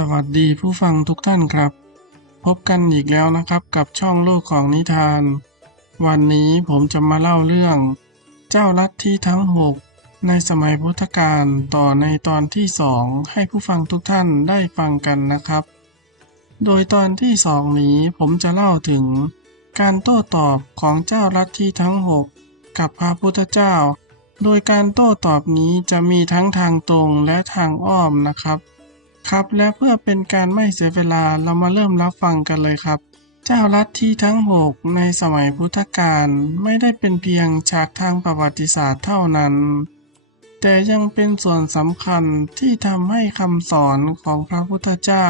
สวัสดีผู้ฟังทุกท่านครับ พบกันอีกแล้วนะครับกับช่องโลกของนิทาน วันนี้ผมจะมาเล่าเรื่อง เจ้าลัทธิทั้งหกในสมัยพุทธกาลต่อในตอนที่สองให้ผู้ฟังทุกท่านได้ฟังกันนะครับ โดยตอนที่สองนี้ผมจะเล่าถึง การโต้ตอบของเจ้าลัทธิทั้งหกกับพระพุทธเจ้า โดยการโต้ตอบนี้จะมีทั้งทางตรงและทางอ้อมนะครับ ครับ และเพื่อเป็นการไม่เสียเวลาเรามาเริ่มรับฟังกันเลยครับ เจ้าลัทธิทั้งหกในสมัยพุทธกาลไม่ได้เป็นเพียงฉากทางประวัติศาสตร์เท่านั้น แต่ยังเป็นส่วนสำคัญที่ทำให้คำสอนของพระพุทธเจ้า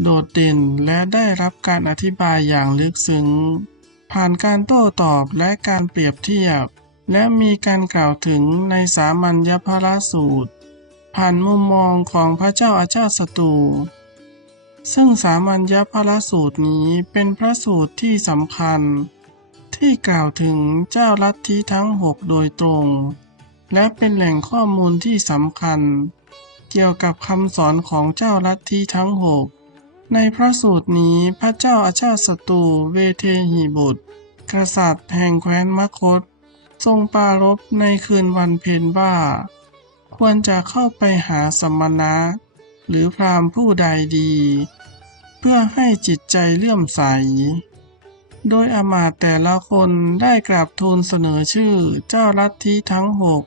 โดดเด่นและได้รับการอธิบายอย่างลึกซึ้งผ่านการโต้ตอบและการเปรียบเทียบ และมีการกล่าวถึงในสามัญญภระสูตร ผ่านมุมมองของพระเจ้าอาชาติศัตรูซึ่งสามัญญภระสูตรนี้เป็นพระสูตรที่สำคัญ ที่กล่าวถึงเจ้าลัทธิทั้งหกโดยตรง และเป็นแหล่งข้อมูลที่สำคัญ เกี่ยวกับคำสอนของเจ้าลัทธิทั้งหกในพระสูตรนี้พระเจ้าอาชาติศัตรูเวเทหีบุตร กษัตริย์แห่งแคว้นมคต ทรงปรารภในคืนวันเพ็ญว่า ควรจะเข้าไปหาสมณะ หรือพราหมณ์ผู้ใดดี เพื่อให้จิตใจเลื่อมใส โดยอามาตแต่ละคนได้กราบทูลเสนอชื่อเจ้าลัทธิทั้งหก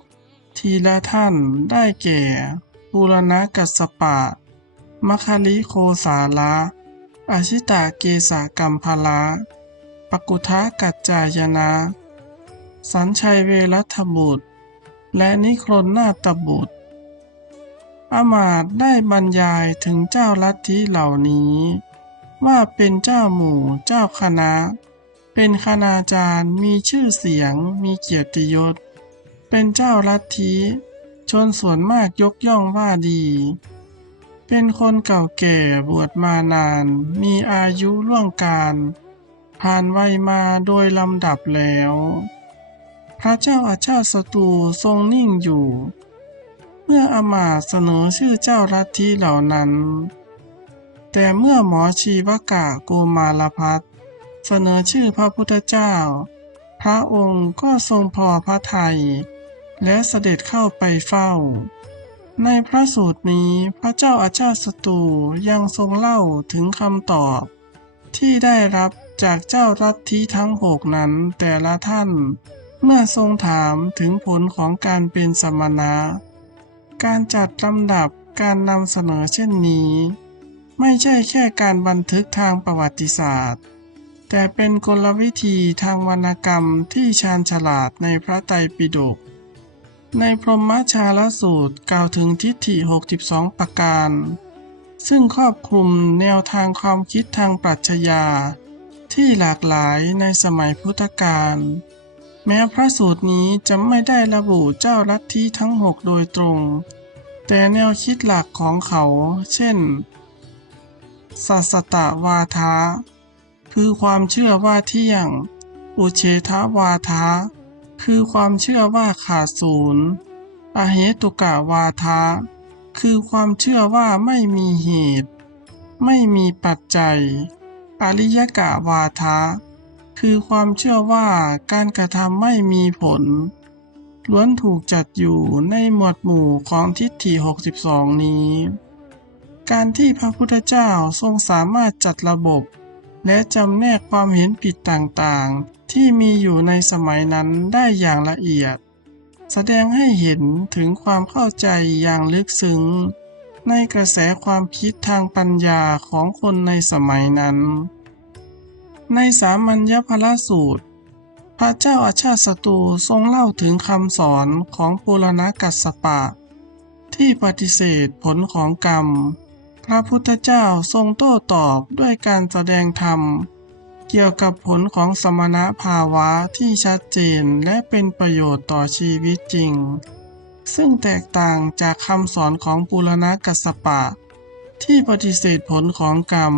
ทีละท่านได้แก่บูรณกัสปะมัคคลิโคสาละอาชิตาเกสากัมพละปกุทะกัจจายนะ สัญชัยเวรัทบุตร และนิครนนาตบุตรอามาตได้บรรยายถึงเจ้าลัทธิเหล่านี้ ว่าเป็นเจ้าหมู่เจ้าคณะ เป็นคณาจารย์มีชื่อเสียงมีเกียรติยศ เป็นเจ้าลัทธิชนส่วนมากยกย่องว่าดี เป็นคนเก่าแก่บวชมานาน มีอายุล่วงการ ผ่านวัยมาโดยลำดับแล้ว พระเจ้าอาชาติศัตรูทรงนิ่งอยู่ เมื่ออมาตเสนอชื่อเจ้าลัทธิเหล่านั้น แต่เมื่อหมอชีวกะโกมาลพัทเสนอชื่อพระพุทธเจ้า พระองค์ก็ทรงพอพระทัยและเสด็จเข้าไปเฝ้า ในพระสูตรนี้พระเจ้าอาชาติศัตรูยังทรงเล่าถึงคำตอบ ที่ได้รับจากเจ้าลัทธิทั้งหกนั้นแต่ละท่าน เมื่อทรงถามถึงผลของการเป็นสมณะ การจัดลำดับการนำเสนอเช่นนี้ ไม่ใช่แค่การบันทึกทางประวัติศาสตร์ แต่เป็นกลวิธีทางวรรณกรรมที่ชาญฉลาดในพระไตรปิฎกในพรหมชาลสูตรกล่าวถึงทิฏฐิ 62 ประการ ซึ่งครอบคลุมแนวทางความคิดทางปรัชญาที่หลากหลายในสมัยพุทธกาล แม้พระสูตรนี้จะไม่ได้ระบุเจ้าลัทธิทั้งหกโดยตรง แต่แนวคิดหลักของเขา เช่น สัสตวาทะคือความเชื่อว่าเที่ยง อุเฉทวาทะคือความเชื่อว่าขาดศูนย์อเหตุกะวาทะคือความเชื่อว่าไม่มีเหตุ ไม่มีปัจจัย อริยกะวาทะ คือความเชื่อว่าการกระทำไม่มีผล ล้วนถูกจัดอยู่ในหมวดหมู่ของทิฏฐิ 62 นี้ การที่พระพุทธเจ้าทรงสามารถจัดระบบ และจำแนกความเห็นผิดต่างๆ ที่มีอยู่ในสมัยนั้นได้อย่างละเอียด แสดงให้เห็นถึงความเข้าใจอย่างลึกซึ้ง ในกระแสความคิดทางปัญญาของคนในสมัยนั้น ในสามัญญภระสูตร พระเจ้าอาชาติศัตรูทรงเล่าถึงคำสอนของปุรณกัสสปะ ที่ปฏิเสธผลของกรรม พระพุทธเจ้าทรงโต้ตอบด้วยการแสดงธรรม เกี่ยวกับผลของสมณภาวะที่ชัดเจนและเป็นประโยชน์ต่อชีวิตจริง ซึ่งแตกต่างจากคำสอนของปุรณกัสสปะ ที่ปฏิเสธผลของกรรม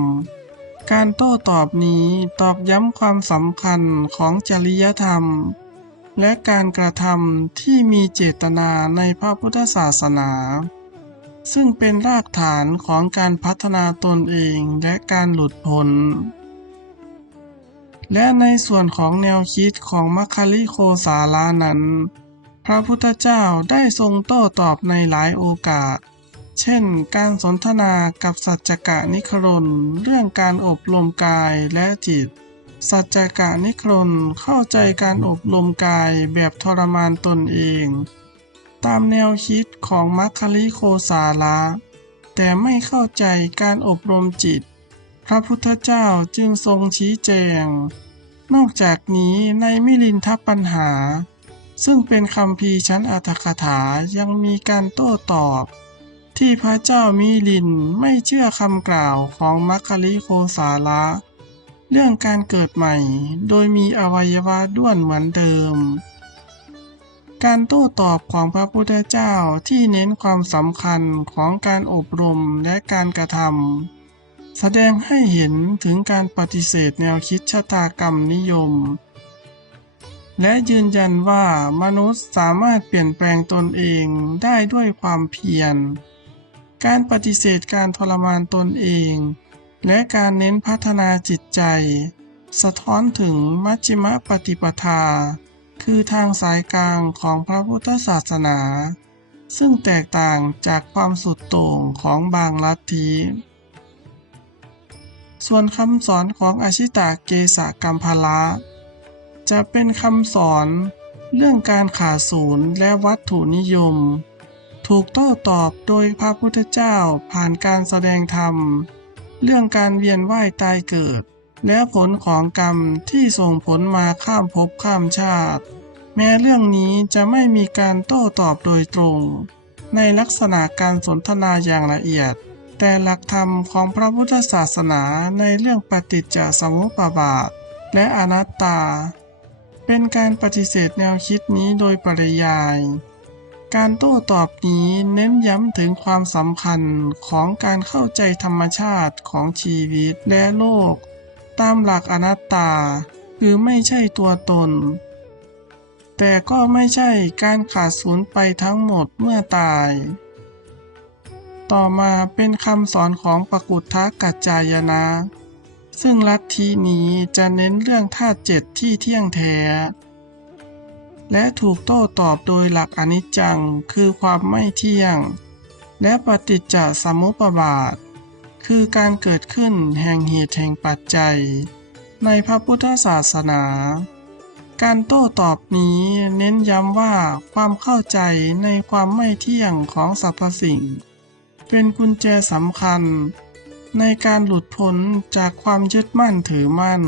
การโต้ตอบนี้ตอกย้ำความสำคัญของจริยธรรม และการกระทำที่มีเจตนาในพระพุทธศาสนา ซึ่งเป็นรากฐานของการพัฒนาตนเองและการหลุดพ้น และในส่วนของแนวคิดของมัคคลิโคสาลานั้น พระพุทธเจ้าได้ทรงโต้ตอบในหลายโอกาส เช่น การสนทนากับสัจจกะนิครนเรื่องการอบรมกายและจิต สัจจกะนิครนเข้าใจการอบรมกายแบบทรมานตนเอง ตามแนวคิดของมัคคลิโคสาละแต่ไม่เข้าใจการอบรมจิต พระพุทธเจ้าจึงทรงชี้แจง นอกจากนี้ในมิลินทปัญหา ซึ่งเป็นคำพีชั้นอัตถกถายังมีการโต้ตอบ ที่พระเจ้ามิลินไม่เชื่อคำกล่าวของมัคคลิโคสาละเรื่องการเกิดใหม่โดยมีอวัยวะด้วนเหมือนเดิม การโต้ตอบของพระพุทธเจ้าที่เน้นความสำคัญของการอบรมและการกระทำแสดงให้เห็นถึงการปฏิเสธแนวคิดชะตากรรมนิยมและยืนยันว่ามนุษย์สามารถเปลี่ยนแปลงตนเองได้ด้วยความเพียร การปฏิเสธการทรมานตนเอง และการเน้นพัฒนาจิตใจ สะท้อนถึงมัชฌิมปฏิปทา คือทางสายกลางของพระพุทธศาสนา ซึ่งแตกต่างจากความสุดโต่งของบางลัทธิส่วนคำสอนของอชิตาเกสะกัมพละ จะเป็นคำสอนเรื่องการขาดศูนย์และวัตถุนิยม ถูกโต้ตอบโดยพระพุทธเจ้าผ่านการแสดงธรรม เรื่องการเวียนว่ายตายเกิด และผลของกรรมที่ส่งผลมาข้ามภพข้ามชาติ แม้เรื่องนี้จะไม่มีการโต้ตอบโดยตรง ในลักษณะการสนทนาอย่างละเอียด แต่หลักธรรมของพระพุทธศาสนาในเรื่องปฏิจจสมุปบาท และอนัตตา เป็นการปฏิเสธแนวคิดนี้โดยปริยาย การโต้ตอบนี้เน้นย้ำถึงความสำคัญของการเข้าใจธรรมชาติของชีวิตและโลก ตามหลักอนัตตา คือไม่ใช่ตัวตน แต่ก็ไม่ใช่การขาดสูญไปทั้งหมดเมื่อตาย ต่อมาเป็นคำสอนของปกุฏทกัจจายนะ ซึ่งลัทธินี้จะเน้นเรื่องธาตุเจ็ดที่เที่ยงแท้ และถูกโต้ตอบโดยหลักอนิจจังคือความไม่เที่ยง และปฏิจจสมุปบาท คือการเกิดขึ้นแห่งเหตุแห่งปัจจัย ในพระพุทธศาสนา การโต้ตอบนี้เน้นย้ำว่าความเข้าใจในความไม่เที่ยงของสรรพสิ่ง เป็นกุญแจสำคัญ ในการหลุดพ้นจากความยึดมั่นถือมั่น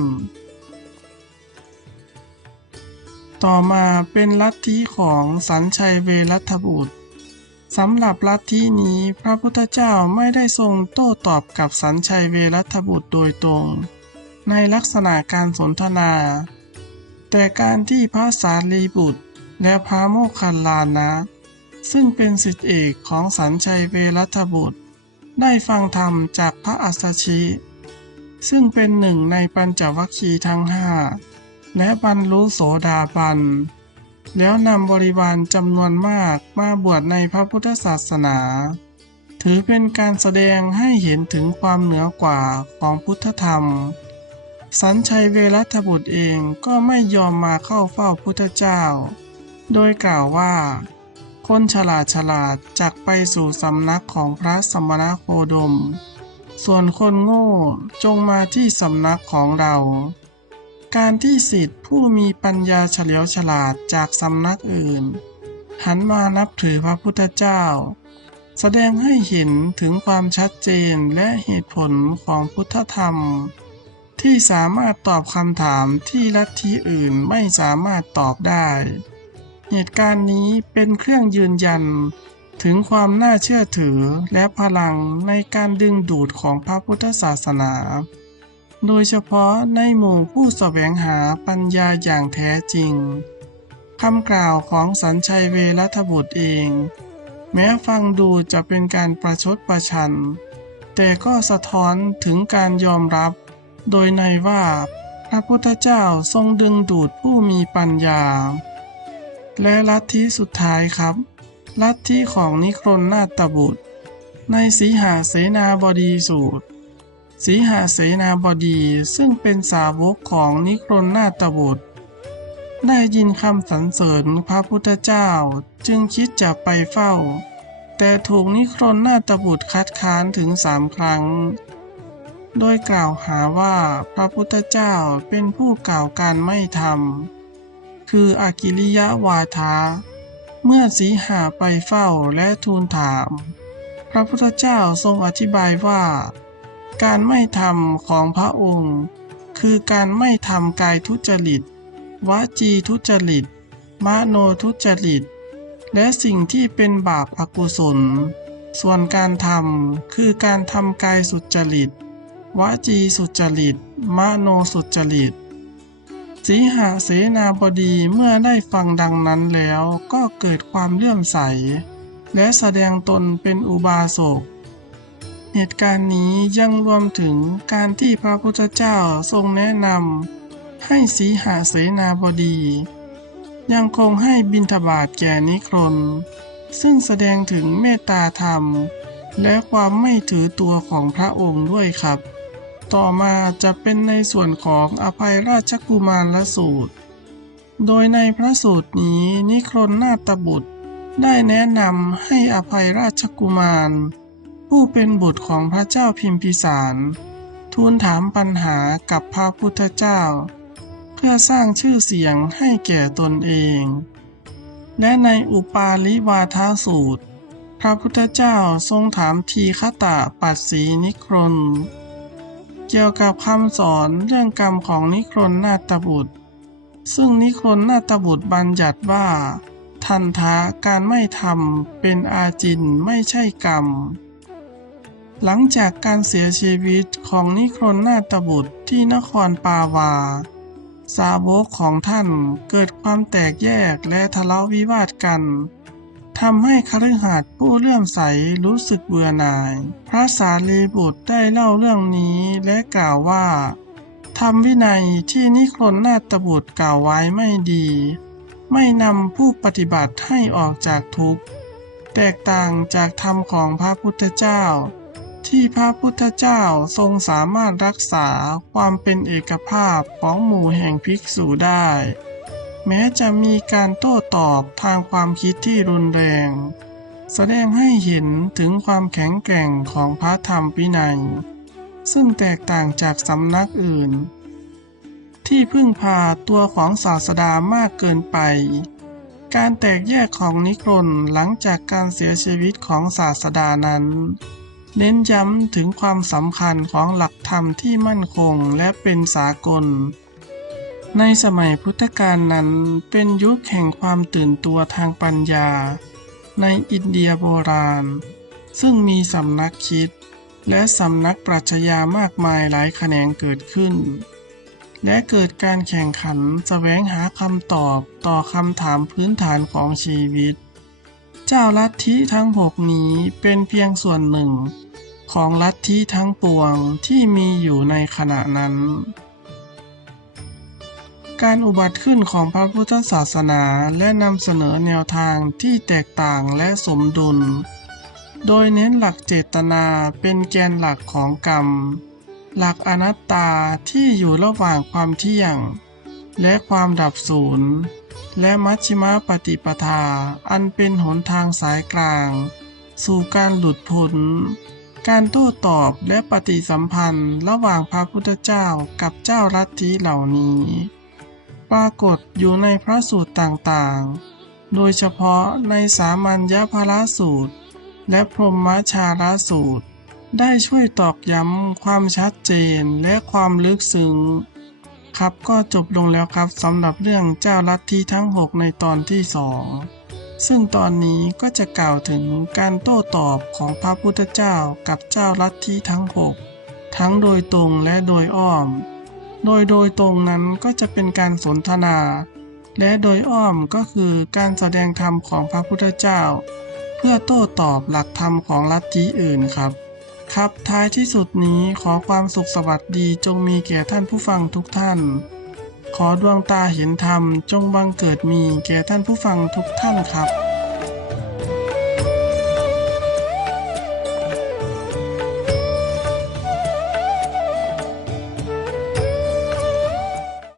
ต่อมาเป็นลัทธิของสัญชัยเวรัตบุตรสำหรับลัทธินี้พระพุทธเจ้าไม่ได้ทรงโต้ตอบกับสัญชัยเวรัตบุตรโดยตรง ในลักษณะการสนทนา แต่การที่พระสารีบุตรและพระโมคคัลลานะ ซึ่งเป็นสิทธิเอกของสัญชัยเวรัตบุตร ได้ฟังธรรมจากพระอัสสชิ ซึ่งเป็นหนึ่งในปัญจวัคคีย์ทั้งห้า และบรรลุโสดาบัน แล้วนำบริวารจำนวนมากมาบวชในพระพุทธศาสนา ถือเป็นการแสดงให้เห็นถึงความเหนือกว่าของพุทธธรรม สัญชัยเวรัตบุตรเองก็ไม่ยอมมาเข้าเฝ้าพุทธเจ้า โดยกล่าวว่า คนฉลาดฉลาดจักไปสู่สำนักของพระสมณโคดม ส่วนคนโง่จงมาที่สำนักของเรา การที่สิทธิผู้มีปัญญาเฉลียวฉลาดจากสำนักอื่น หันมานับถือพระพุทธเจ้า แสดงให้เห็นถึงความชัดเจนและเหตุผลของพุทธธรรม ที่สามารถตอบคำถามที่ลัทธิอื่นไม่สามารถตอบได้ เหตุการณ์นี้เป็นเครื่องยืนยันถึงความน่าเชื่อถือและพลังในการดึงดูดของพระพุทธศาสนา โดยเฉพาะในหมู่ผู้แสวงหาปัญญาอย่างแท้จริงคำกล่าวของสัญชัยเวรัตบุตรเอง แม้ฟังดูจะเป็นการประชดประชัน แต่ก็สะท้อนถึงการยอมรับ โดยในว่าพระพุทธเจ้าทรงดึงดูดผู้มีปัญญา และลัทธิสุดท้ายครับ ลัทธิของนิครนนาตบุตร ในสีหาเสนาบดีสูตร สีหาเสนาบดีซึ่งเป็นสาวกของนิครนนาตบุตร ได้ยินคำสรรเสริญพระพุทธเจ้าจึงคิดจะไปเฝ้า แต่ถูกนิครนนาตบุตรคัดค้านถึงสามครั้ง โดยกล่าวหาว่าพระพุทธเจ้าเป็นผู้กล่าวการไม่ทำคืออากิริยะวาทาเมื่อสีหาไปเฝ้าและทูลถาม พระพุทธเจ้าทรงอธิบายว่า การไม่ทำของพระองค์ คือการไม่ทำกายทุจริต วจีทุจริต มโนทุจริต และสิ่งที่เป็นบาปอกุศล ส่วนการทำคือการทำกายสุจริต วจีสุจริต มโนสุจริตสีหาเสนาบดีเมื่อได้ฟังดังนั้นแล้วก็เกิดความเลื่อมใส และแสดงตนเป็นอุบาสก เหตุการณ์นี้ยังรวมถึงการที่พระพุทธเจ้าทรงแนะนำให้สีหาเสนาบดี ยังคงให้บิณฑบาตแก่นิครน ซึ่งแสดงถึงเมตตาธรรม และความไม่ถือตัวของพระองค์ด้วยครับ ต่อมาจะเป็นในส่วนของอภัยราชกุมารละสูตร โดยในพระสูตรนี้นิครนนาตบุตร ได้แนะนำให้อภัยราชกุมาร ผู้เป็นบุตรของพระเจ้าพิมพิสาร ทูลถามปัญหากับพระพุทธเจ้า เพื่อสร้างชื่อเสียงให้แก่ตนเอง และในอุปาลิวาทาสูตร พระพุทธเจ้าทรงถามทีฆตะปัสสีนิครนเกี่ยวกับคำสอนเรื่องกรรมของนิครนนาตบุตร ซึ่งนิครนนาตบุตรบัญญัติว่า ทันทะการไม่ทำเป็นอาจินไม่ใช่กรรม หลังจากการเสียชีวิตของนิครนนาตบุตรที่นครปาวา สาวกของท่านเกิดความแตกแยกและทะเลาะวิวาทกันทำให้คฤหัสถ์ผู้เลื่อมใสรู้สึกเบื่อหน่าย พระสารีบุตรได้เล่าเรื่องนี้และกล่าวว่าธรรมวินัยที่นิครนนาตบุตรกล่าวไว้ไม่ดี ไม่นำผู้ปฏิบัติให้ออกจากทุกข์ แตกต่างจากธรรมของพระพุทธเจ้า ที่พระพุทธเจ้าทรงสามารถรักษาความเป็นเอกภาพของหมู่แห่งภิกษุได้ แม้จะมีการโต้ตอบทางความคิดที่รุนแรง แสดงให้เห็นถึงความแข็งแกร่งของพระธรรมวินัย ซึ่งแตกต่างจากสำนักอื่น ที่พึ่งพาตัวของศาสดามากเกินไป การแตกแยกของนิครนหลังจากการเสียชีวิตของศาสดานั้น เน้นย้ำถึงความสำคัญของหลักธรรมที่มั่นคงและเป็นสากล ในสมัยพุทธกาลนั้นเป็นยุคแห่งความตื่นตัวทางปัญญา ในอินเดียโบราณ ซึ่งมีสำนักคิด และสำนักปรัชญามากมายหลายแขนงเกิดขึ้น และเกิดการแข่งขันแสวงหาคำตอบต่อคำถามพื้นฐานของชีวิต เจ้าลัทธิทั้งหกนี้เป็นเพียงส่วนหนึ่ง ของลัทธิทั้งปวงที่มีอยู่ในขณะนั้น การอุบัติขึ้นของพระพุทธศาสนาและนำเสนอแนวทางที่แตกต่างและสมดุล โดยเน้นหลักเจตนาเป็นแกนหลักของกรรม หลักอนัตตาที่อยู่ระหว่างความเที่ยง และความดับสูญ และมัชฌิมาปฏิปทา อันเป็นหนทางสายกลาง สู่การหลุดพ้น การโต้ตอบและปฏิสัมพันธ์ระหว่างพระพุทธเจ้ากับเจ้าลัทธิเหล่านี้ ปรากฏอยู่ในพระสูตรต่างๆ โดยเฉพาะในสามัญญภรสูตร และพรหมชาลสูตร ได้ช่วยตอกย้ำความชัดเจนและความลึกซึ้ง ครับก็จบลงแล้วครับสำหรับเรื่องเจ้าลัทธิทั้ง 6 ในตอนที่สองซึ่งตอนนี้ก็จะกล่าวถึงการโต้ตอบของพระพุทธเจ้ากับเจ้าลัทธิทั้ง 6 ทั้งโดยตรงและโดยอ้อม โดยโดยตรงนั้นก็จะเป็นการสนทนา และโดยอ้อมก็คือการแสดงธรรมของพระพุทธเจ้า เพื่อโต้ตอบหลักธรรมของลัทธิอื่นครับ ครับท้ายที่สุดนี้ขอความสุขสวัสดีจงมีแก่ท่านผู้ฟังทุกท่าน ขอดวงตาเห็นธรรมจงบังเกิดมีแก่ท่านผู้ฟังทุกท่านครับ